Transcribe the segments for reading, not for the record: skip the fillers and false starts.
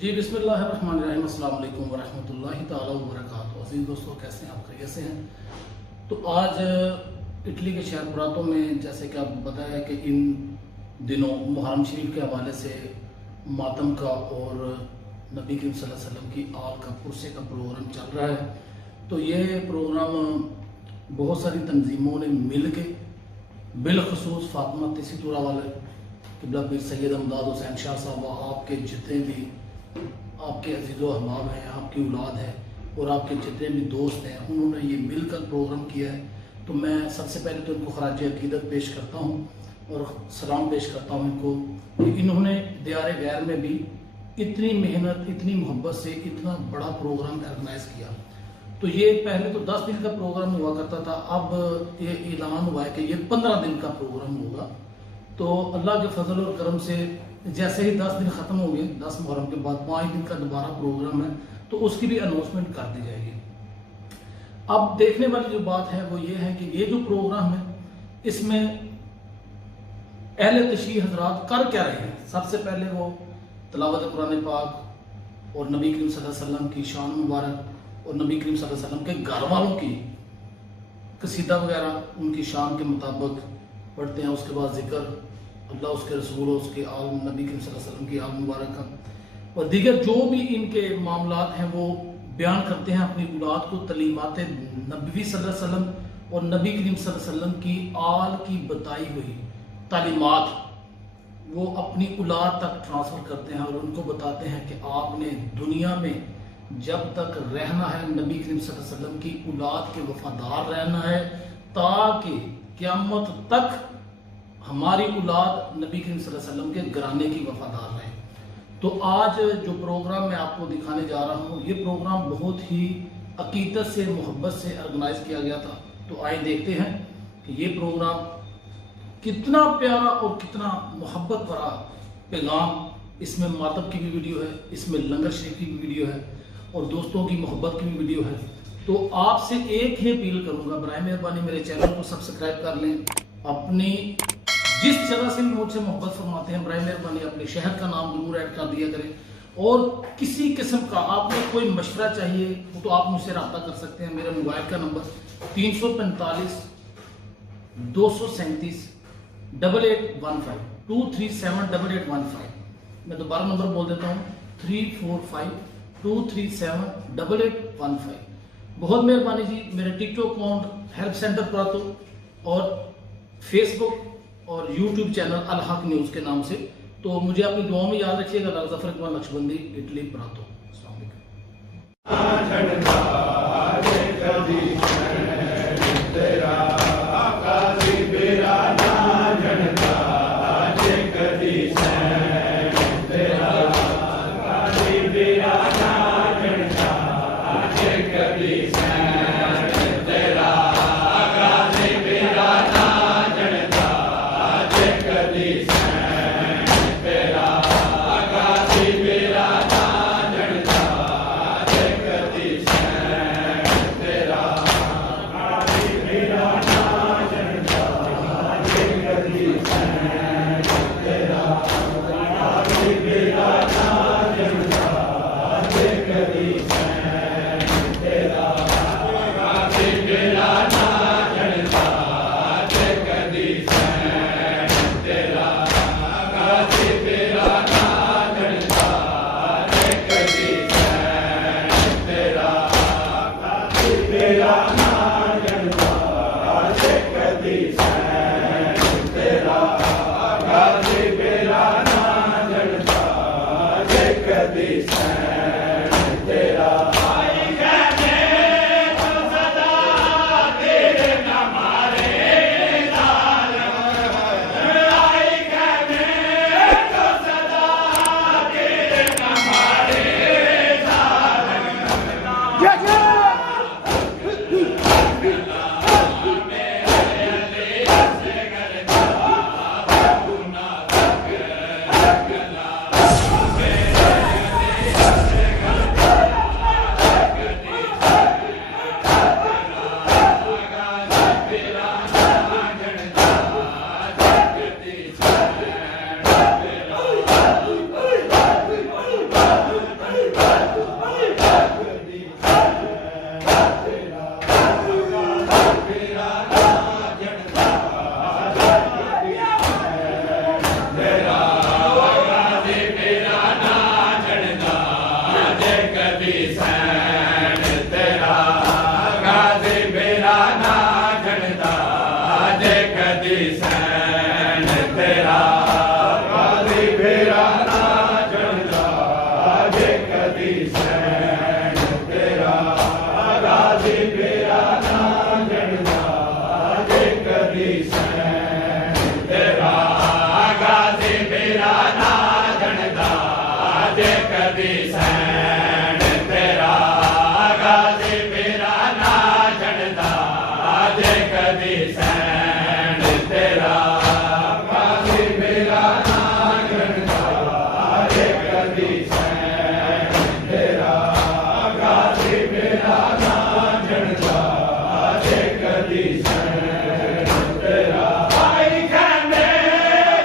जी बिस्मिल्लाहिर्रहमानिर्रहीम, अस्सलाम वालेकुम वरहमतुल्लाहि ताला वबरकातुहू। अज़ीज़ दोस्तों, कैसे हैं आप? खैरियत से हैं? तो आज इटली के शहर प्रातो में, जैसे कि आपको पता है कि इन दिनों मुहर्रम शरीफ के हवाले से मातम का और नबी करीम सल्लल्लाहु अलैहि वसल्लम की आल का पुरसे का प्रोग्राम चल रहा है। तो ये प्रोग्राम बहुत सारी तंजीमों ने मिल के, बिलखसूस फातिमा तिसीतुरा वाले किबला पीर सैयद अमदाद हुसैन शाह साहब, आपके जितने भी आपके अजीज़ो अहबाब हैं, आपकी औलाद है और आपके जितने भी दोस्त हैं, उन्होंने ये मिलकर प्रोग्राम किया है। तो मैं सबसे पहले तो इनको खराज अकीदत पेश करता हूँ और सलाम पेश करता हूँ इनको कि इन्होंने दियारे गैर में भी इतनी मेहनत, इतनी मोहब्बत से इतना बड़ा प्रोग्राम ऑर्गेनाइज किया। तो ये पहले तो 10 दिन का प्रोग्राम हुआ करता था, अब ये ऐलान हुआ है कि ये 15 दिन का प्रोग्राम होगा। तो अल्लाह के फजल और करम से जैसे ही 10 दिन ख़त्म हो गए, 10 मुहर्रम के बाद 5 दिन का दोबारा प्रोग्राम है, तो उसकी भी अनाउंसमेंट कर दी जाएगी। अब देखने वाली जो बात है वो ये है कि ये जो प्रोग्राम है, इसमें अहले तशरीह हजरात कर क्या रहे हैं। सबसे पहले वो तिलावत कुरान पाक और नबी करीम सल्लल्लाहु अलैहि वसल्लम की शान मुबारक और नबी करीम सल्लल्लाहु अलैहि वसल्लम के घर वालों की कसीदा वगैरह उनकी शान के मुताबिक पढ़ते हैं। उसके बाद जिक्र अल्लाह, उसके रसूल, उसके आल नबी करीम सल्लल्लाहु अलैहि वसल्लम की आल मुबारक का और दीगर जो भी इनके मामलात हैं वो बयान करते हैं अपनी औलाद को। तलीमात नबी सल्लल्लाहु अलैहि वसल्लम और नबी करीम सल्लल्लाहु अलैहि वसल्लम की आल की बताई हुई तालीमात वो अपनी औलाद तक ट्रांसफ़र करते हैं और उनको बताते हैं कि आपने दुनिया में जब तक रहना है नबी करीम सल्लल्लाहु अलैहि वसल्लम की औलाद के वफादार रहना है, ताकि क़यामत तक हमारी औलाद नबी करीम सल्लल्लाहु अलैहि वसल्लम के घराने की वफादार रहे। तो आज जो प्रोग्राम मैं आपको दिखाने जा रहा हूँ, ये प्रोग्राम बहुत ही अकीदत से, मोहब्बत से ऑर्गेनाइज किया गया था। तो आइए देखते हैं कि ये प्रोग्राम कितना प्यारा और कितना मोहब्बत भरा पैगाम। इसमें मातब की भी वीडियो है, इसमें लंगर शरीफ की भी वीडियो है और दोस्तों की मोहब्बत की भी वीडियो है। तो आपसे एक ही अपील करूँगा, बराए मेहरबानी मेरे चैनल को सब्सक्राइब कर लें। अपनी जिस जगह से भी मुझसे मोहब्बत फरमाते हैं, बराए मेहरबानी अपने शहर का नाम जरूर ऐड कर दिया करें। और किसी किस्म का आपको कोई मशवरा चाहिए तो आप मुझसे रब्ता कर सकते हैं। मेरा मोबाइल का नंबर 345 237 8815 237 8815। मैं दोबारा नंबर बोल देता हूँ 345 237 8815। बहुत मेहरबानी जी। मेरे टिकटॉक अकाउंट हेल्प सेंटर प्रातो और फेसबुक और यूट्यूब चैनल अल हक न्यूज़ के नाम से। तो मुझे अपनी दुआ में याद रखिएगा। जफर इकबाल नक्शबंदी, इटली, प्रातो। मेरा ना जनदा जे कदी सैन तेरा गाजी मेरा ना जनदा जे कदी सैन तेरा गाजी मेरा ना जनदा जे कदी सैन तेरा गाजी मेरा ना जनदा जे कदी सैन तेरा गाजी मेरा ना जनदा जे कदी सैन तेरा गाजी मेरा ना जनदा जे कदी सैन तेरा आई कहने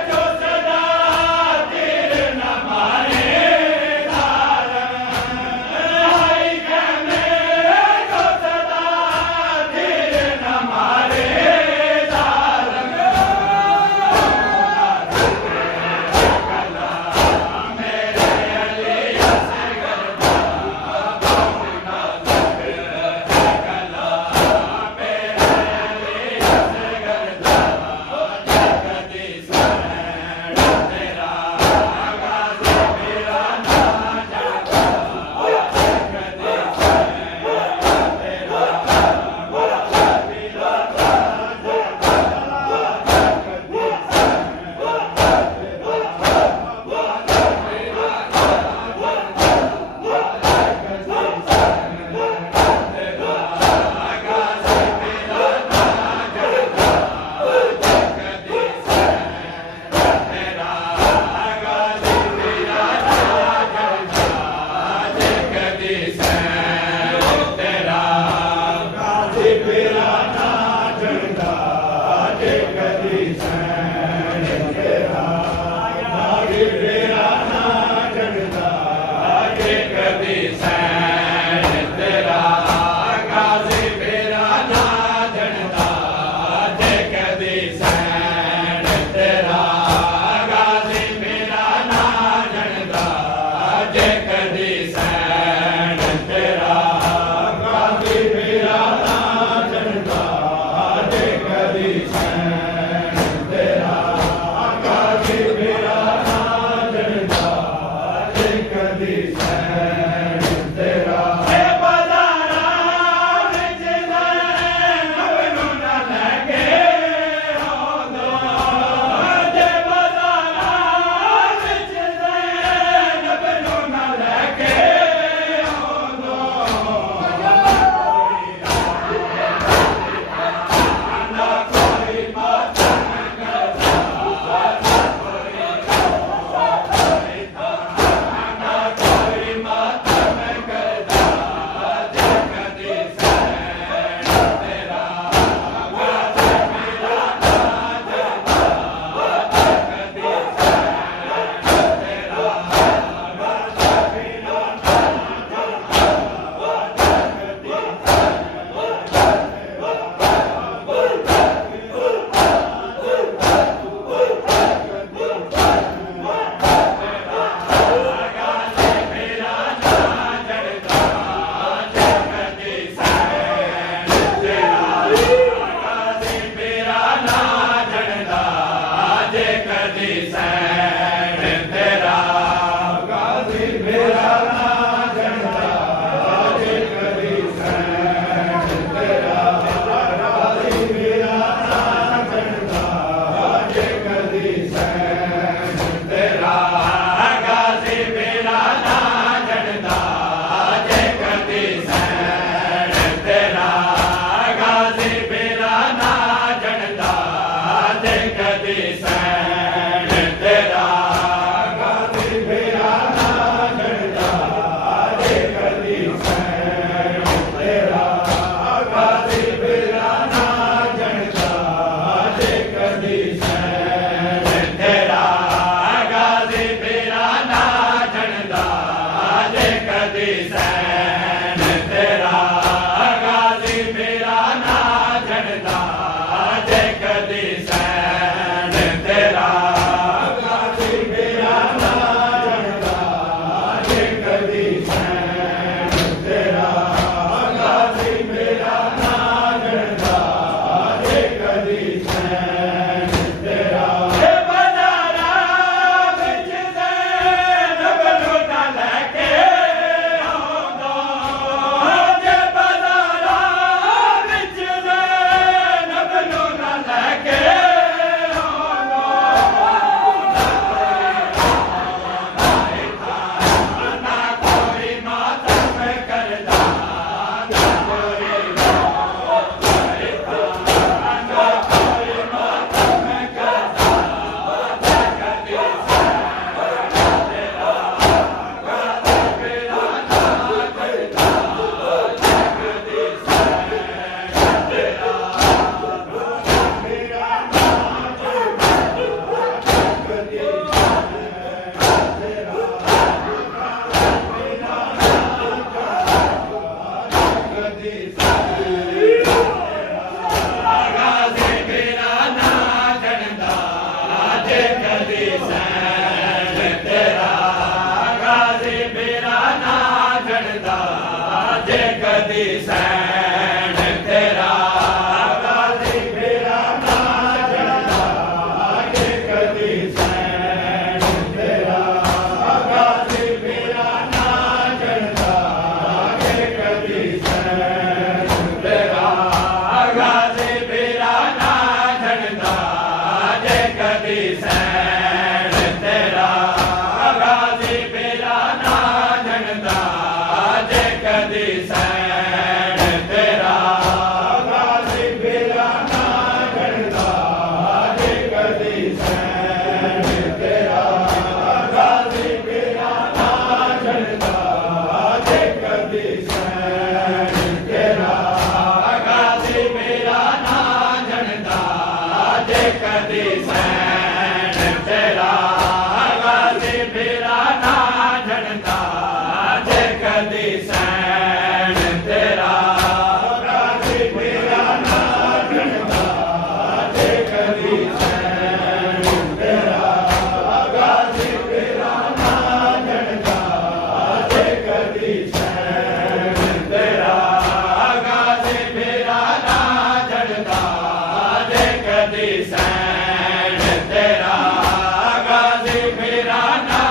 जो सदा तीर न मारे आई कहने जो सदा तीर न मारे कदी सैन तेरा गाजी मेरा ना झंडा जे कदी सैन तेरा गाजी मेरा ना झंडा जे कदी सैन तेरा गाजी मेरा ना झंडा जे कदी सैन तेरा गाजी मेरा ना झंडा जे कदी सैन तेरा गाजी मेरा ना झंडा जे कदी सैन तेरा गाजी मेरा ना झंडा जे कदी सैन तेरा गाजी मेरा ना झंडा जे कदी सैन तेरा गाजी मेरा ना झंडा जे कदी सैन तेरा गाजी मेरा ना झंडा जे कदी सैन तेरा गाजी मेरा ना झंडा जे कदी सैन तेरा गाजी मेरा ना झंडा जे कदी सैन तेरा गाजी मेरा ना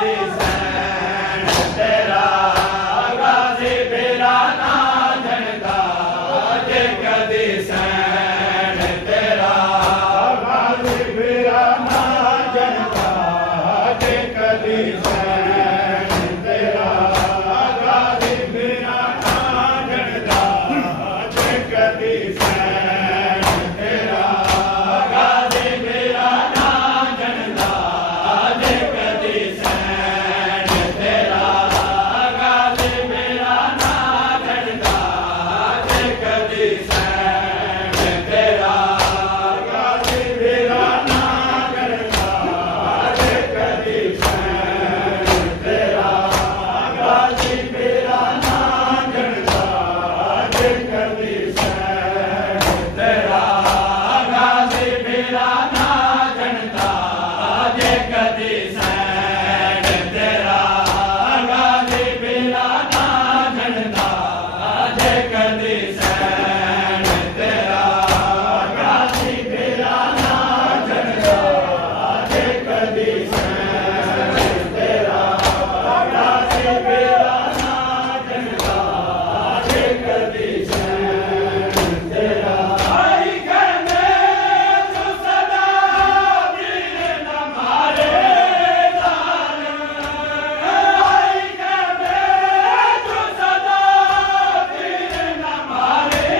कदी सैन तेरा गाजी मेरा ना जनदा जे कदी सैन तेरा गाजी मेरा ना जनदा जे कदी सैन तेरा गाजी मेरा ना जनदा जे कदी सैन तेरा गाजी मेरा ना जनदा जे कदी सैन तेरा गाजी मेरा ना जनदा जे कदी सैन तेरा गाजी मेरा ना जनदा जे कदी सैन तेरा गाजी मेरा ना जनदा जे कदी सैन तेरा गाजी मेरा ना जनदा जे कदी सैन तेरा गाजी मेरा ना जनदा जे कदी सैन तेरा गाजी मेरा ना जनदा जे कदी सैन तेरा गाजी मेरा ना जनदा जे कदी सैन तेरा आई कहने तू सदा दिल न मारे जान आई कहने तू सदा दिल न मारे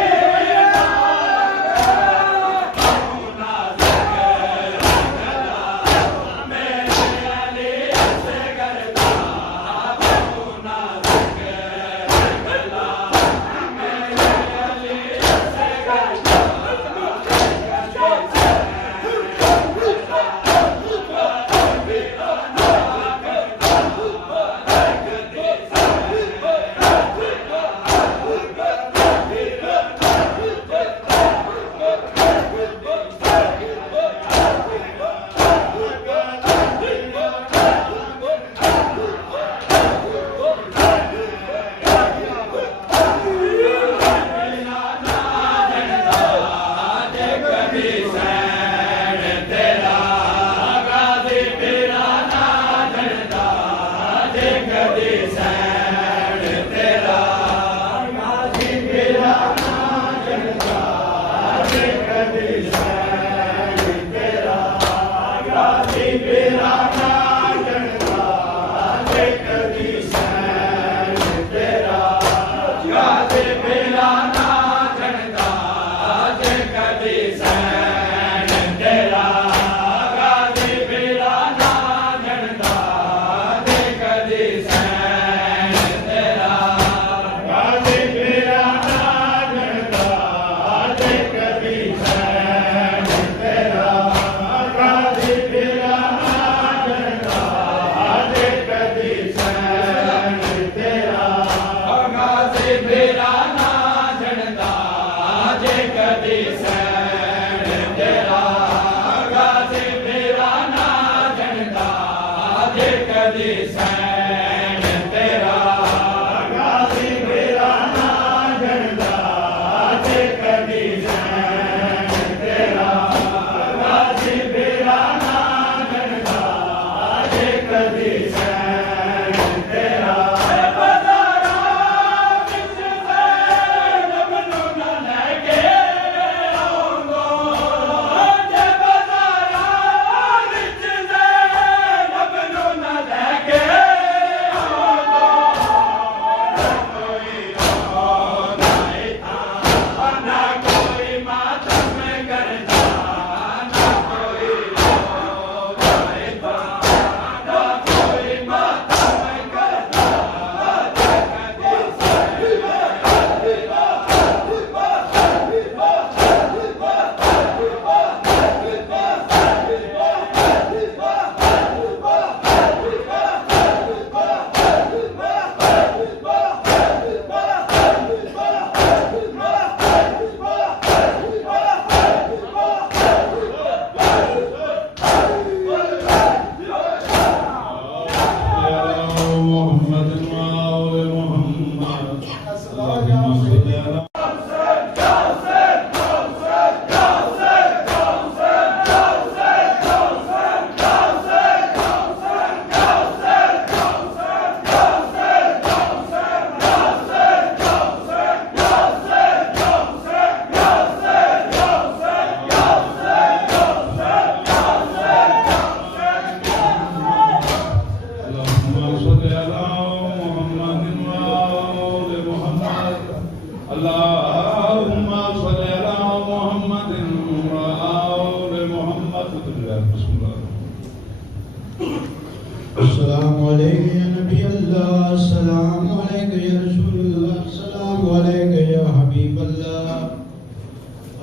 अस्सलामु अलैका या नबी अल्लाह, अस्सलामु अलैका या रसूलुल्लाह, अस्सलामु अलैका या हबीब अल्लाह,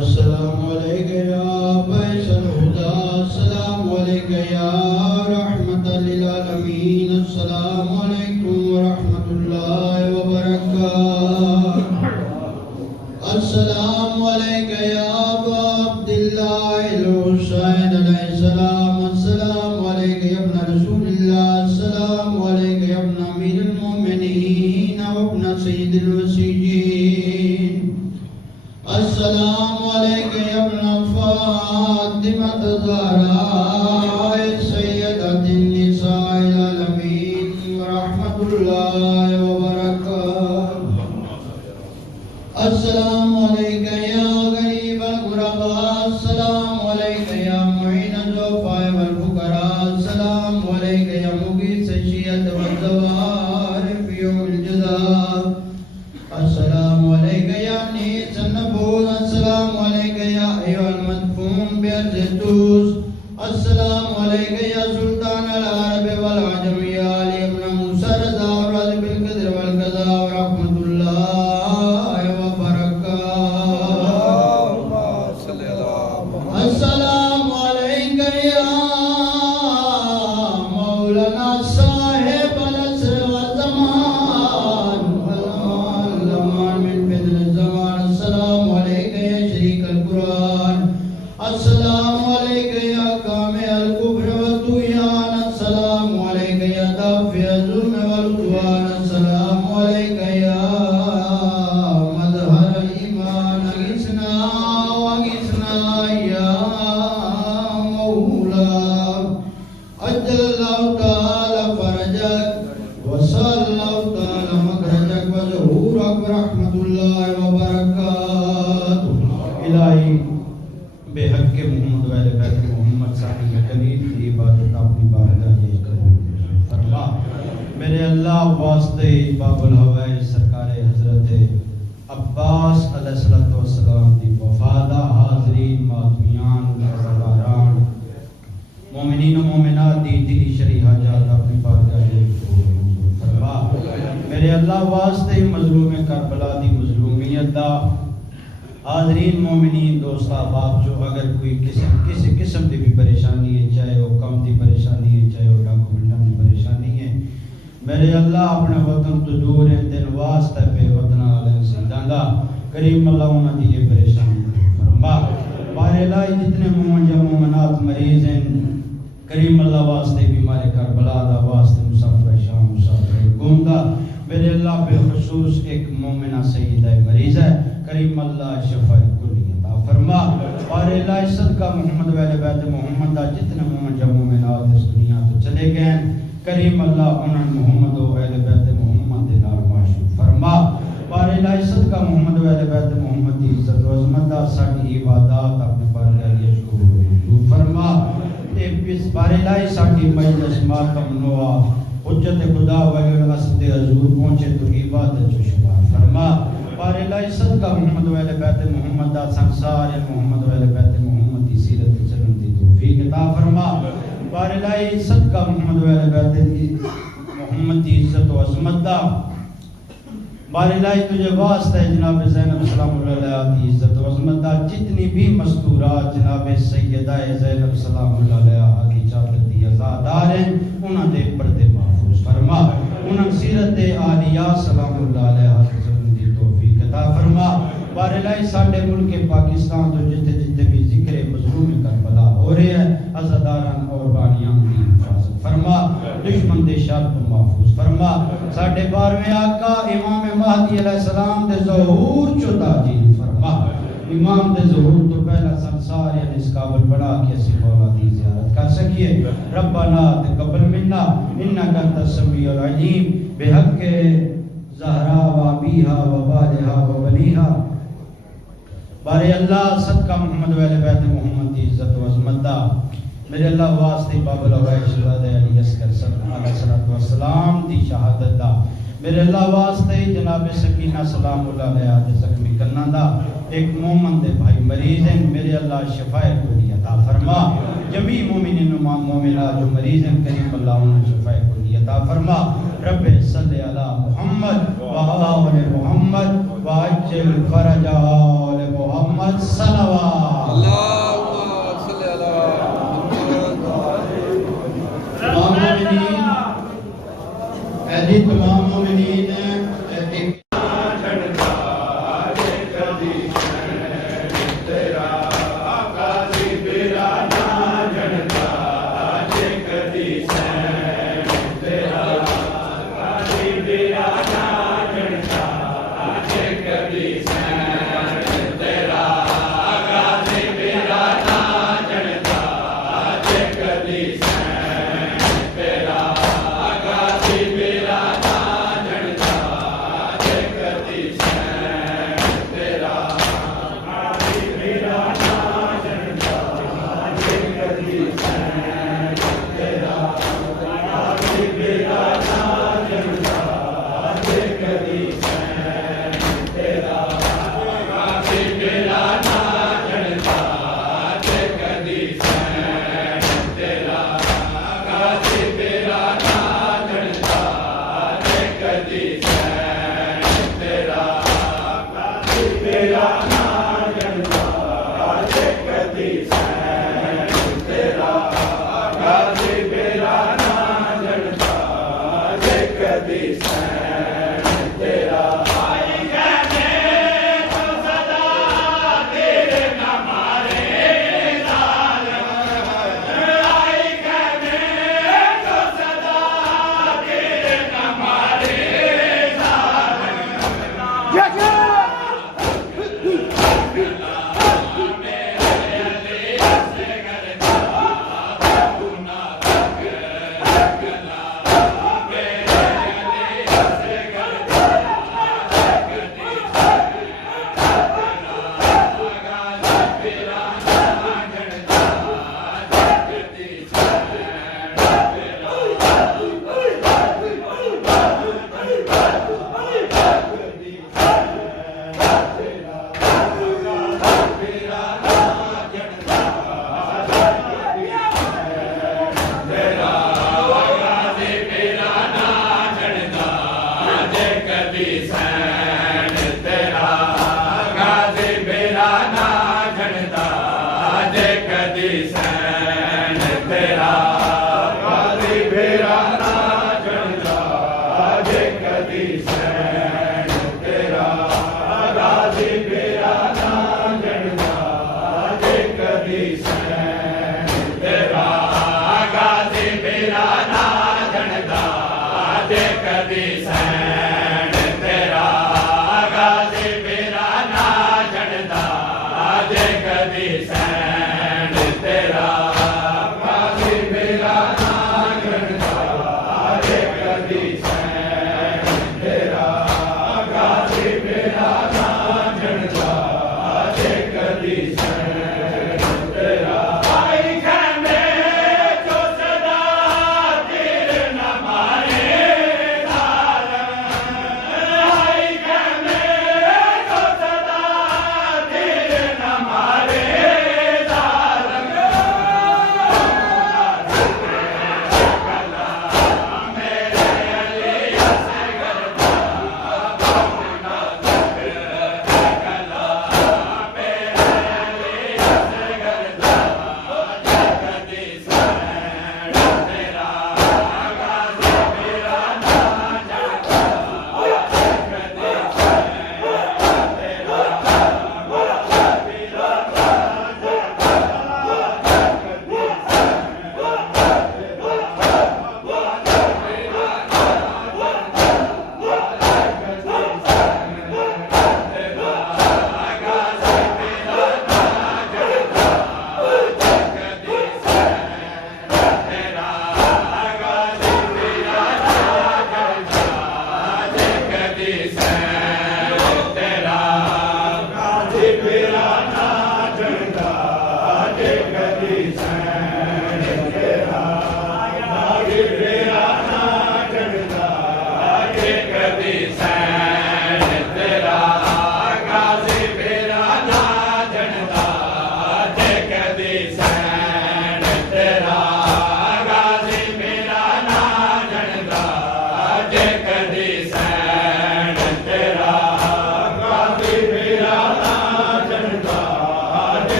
अस्सलामु अलैका या बैसल हुदा, अस्सलामु अलैका या रहमतल लिल आलमीन, अस्सलामु अलैकुम व रहमतुल्लाहि व बरकातहू, अस्सलामु अलैका या अबा अब्दिल्लाहिल हुसैन अलैहिस्सलाम, अस्सलामु अलैका या इब्न रसूलिल्लाह, अस्सलामु अलैका या इब्न अमीरुल मोमिनीन व इब्न सय्यिदिल वसीय्यीन, अस्सलामु अलैका या इब्न फातिमा ज़हरा सय्यदतिन निसाइल आलमीन व रहमतुल्लाहि व बरकातहू, अस्सलामु अलैका या गरीबल गुरबा, अस्सलामु अलैका या मुईन ज़ुफ़ा वल फुक़रा, अस्सलामु अलैका या मुगीस शियत व ज़वार फी यौमिल जज़ा, अस्सलामु अलैका या नीस नबूद, अस्सलामु अलैका या अय्युहल मदफून बिअज़्ज़तूस, अस्सलामु अलैका या सुल्तान अल अरब वल अजम या अली इब्न मूसा रज़ा व राज़ी बिल क़द्र वल क़ज़ा व रहमतुल्लाहि व बरकातहू, अस्सलामु अलैका या मौलाना साहिबल असर व ज़मान वल मुअल्लमान मिन फ़िज़्ल ज़मान, अस्सलामु अलैका या शरीकल कुरान, अस्सलामु अलैका या कामिल कुफ्र व तुग़यान, अस्सलामु अलैका या दाफ़िअ ज़ुल्म वल उद्वान, अस्सलामु अलैका या मज़हरल ईमान, अगिस्ना वगिस्ना या मौला, अज्जलल्लाहु तआला फरजक व सल्लल्लाहु तआला मखरजक व ज़हूरक व रहमतुल्लाहि व बरकातहू। इलाही बेहक के मोहम्मद वाले बैत मोहम्मद साहब के करीब की इबादत अपनी बारगाह में कबूल फरमा। मेरे अल्लाह वास्ते बाबुल हवाए सरकार हजरत अब्बास अलैहिस्सलातु वस्सलाम दी वफादा हाज़रीन मातमियान अज़ादारान मोमिनीन व मोमिनात दी दिली शरी हाजात अपनी बारगाह में कबूल फरमा। मेरे अल्लाह वास्ते मज़लूम करबला दी मज़लूमियत दा हाज़रीन मोमिनीन दोस्त अहबाब जो अगर कोई किसी किस्म की भी परेशानी है, चाहे वो कम की परेशानी है, चाहे वो डाकू मिलने की परेशानी है, मेरे अल्लाह अपने वतन तो दूर है दिन वास्ते पे वतन वाले से दांदा करीम अल्लाह उन्हें दी ये परेशानी फरमा। बारे लाई जितने मोमन या मोमनात मरीज हैं करीम अल्लाह वास्ते बीमारी करबला दा वास्ते मुसाफिर शाम मुसाफिर गुमदा मेरे अल्लाह बेखुसूस एक मोमिना सईदा मरीज है करीम अल्लाह शफा कुली अता फरमा। और अल्लाह सदका मोहम्मद वाले बैत मोहम्मद दा जितने मोमिन या मोमिनात इस दुनिया तो चले गए करीम अल्लाह उन्हें मोहम्मद वाले बैत मोहम्मद दे नाल माशूक फरमा। और अल्लाह सदका मोहम्मद वाले बैत मोहम्मद दी इज्जत व अज़मत दा साडी इबादत अपने बारगाह में कबूल फरमा। ते इस बारे लाई साडी मजलिस मातम नवा हुज्जत खुदा वली असद हजूर पहुंचे तो इबादत जो शुमार फरमा। बारे लाई सदका मोहम्मद वाले बैत मोहम्मद दा संसार मोहम्मद वाले बैत मोहम्मद दी सीरत चलन दी तौफीक अता फरमा। बारे लाई सदका मोहम्मद वाले बैत मोहम्मद दी इज्जत व अज़मत दा बारे लाई तुझे वास्ता है जनाब ज़ैनब सलामुल्लाह अलैहा दी इज्जत व अज़मत दा जितनी भी मस्तूरात जनाब सैयदा ज़ैनब सलामुल्लाह अलैहा दी चादर दी आज़ादार हैं उन्हां दे पर्दे महफूज फरमा। उन्हां सीरत आलिया सलामुल्लाह अलैहा दी तौफीक अता फरमा। बारे लाई साडे मुल्क पाकिस्तान तो जिथे जिथे भी जिक्र मज़लूम करबला हो रहे हैं आज़ादारान और बानियां दी हिफाजत फरमा। दुश्मन दे शर तो महफूज फरमा। साडे 12वें आका इमाम महदी अलैहिस्सलाम दे ज़हूर चो ताजील फरमा। इमाम दे ज़हूर तो पहला संसार यानी इस काबिल बना के असी औलादी ज़ियारत कर सकिए। रब्बना तक़ब्बल मिन्ना इन्नका अंतस समीउल अलीम बिहक़ ज़हरा व अबीहा व बालिहा व बनीहा। बारे अल्लाह सदका मोहम्मद वाले बैत मोहम्मद दी इज्जत व अज़मत दा मेरे अल्लाह वास्ते बाबुल हवाए शहज़ादा अली अस्कर सल्लल्लाहु अलैहि वसल्लम दी शहादत दा मेरे अल्लाह वास्ते जनाब सकीना सलामुल्लाह अलैहा दे ज़ख्मी कन्ना दा एक मोमन दे भाई मरीज हैं, मेरे अल्लाह शिफाए कुली अता फरमा। जमी मोमिनीन मोमिना जो मरीज हैं करीम अल्लाह उन्हें शिफाए कुली अता फरमा। रब्बे सल्ले अला मुहम्मद व आले मुहम्मद व अज्जिल फरजा आले मुहम्मद सल्लल्लाहु अल्लाहुम्मा सल्ली अला तमाम मोमिनीन एक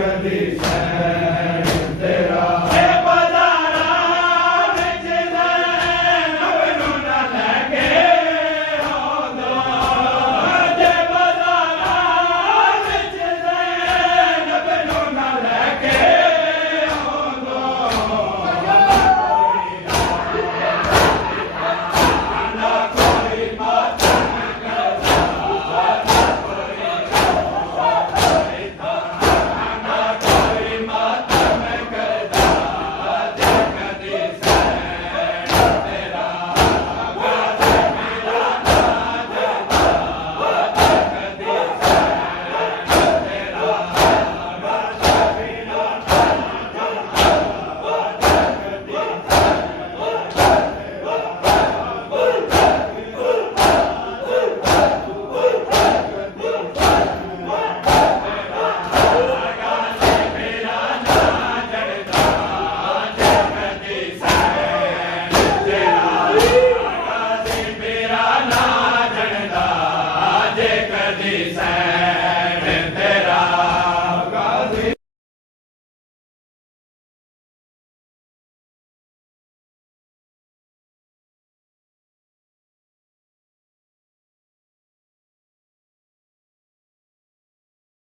कदी सह